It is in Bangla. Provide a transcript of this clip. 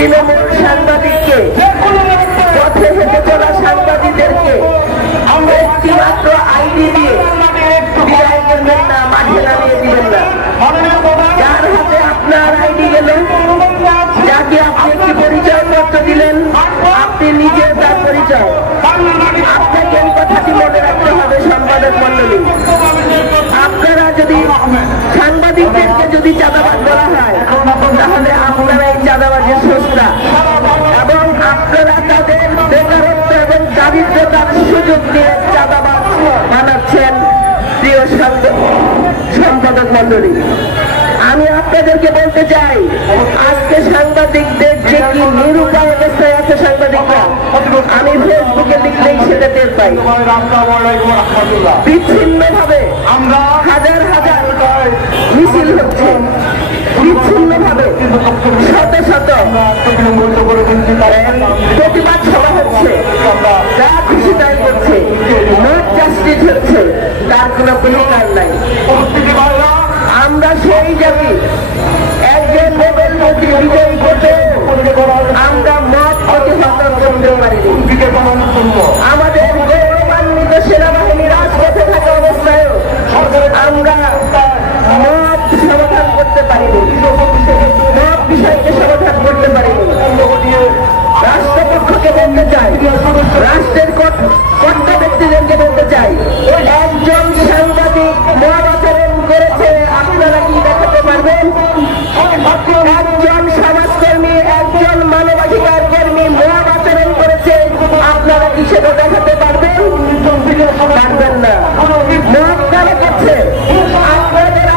তৃণমূল সাংবাদিককে, পথে হেঁটে চলা সাংবাদিকদেরকে একটি মাত্র আইডি দিয়ে বিদায় করবেন না, মাঠে নামিয়ে দিবেন না। যার হাতে আপনার আইডি গেল, যাকে আপনি একটি পরিচয় পত্র দিলেন, আপনি নিজের তার পরিচয়। আপনাকে এই কথাটি মনে রাখতে হবে সম্পাদক মন্ডলী। আপনারা যদি সাংবাদিকদেরকে যদি চাঁদাবাজ বলা হয়, তাহলে আপনারা এই চাঁদাবাজের স্রষ্টা এবং আপনারা তাদের বেকারত্ব এবং দারিদ্রতার সুযোগ দিয়ে চাঁদাবাজ বানাচ্ছেন। প্রিয় সম্পাদক মন্ডলী, আমি আপনাদেরকে বলতে চাই, আজকে সাংবাদিকদের যে কি নিরুপায় অবস্থায় আছে সাংবাদিকরা, আমি ফেসবুকে লিখলেই সেটা টের পাই। বিচ্ছিন্ন ভাবে হাজার হাজার মিছিল হচ্ছে, বিচ্ছিন্ন ভাবে শত শত প্রতিবাদ সভা হচ্ছে, যা খুশি তাই করছে, নোট জাস্টিস হচ্ছে, তার কোনো প্রতিকার নাই। আমরা সেই জাতি, একজন নোবেল মন্ত্রী বিজয়ী করতে আমরা মত প্রতিহত করতে পারিনি। আমাদের গৌরবান্বিত সেনাবাহিনী রাজপথে থাকা অবস্থায় আমরা মত সমাধান করতে পারিনি, মত বিষয়কে সমাধান করতে পারিনি। রাষ্ট্রপক্ষকে বলতে চাই, রাষ্ট্রের কর্তা ব্যক্তিদেরকে বলতে চাই, একজন সাংবাদিক মত আচরণ করেছে, আপনারা কি দেখাতে পারবেন? একজন সমাজকর্মী, একজন মানবাধিকার কর্মী মত আচরণ করেছে, আপনারা কি সেটা দেখাতে পারবেন? পারবেন না। মত কারা করছে? আপনাদের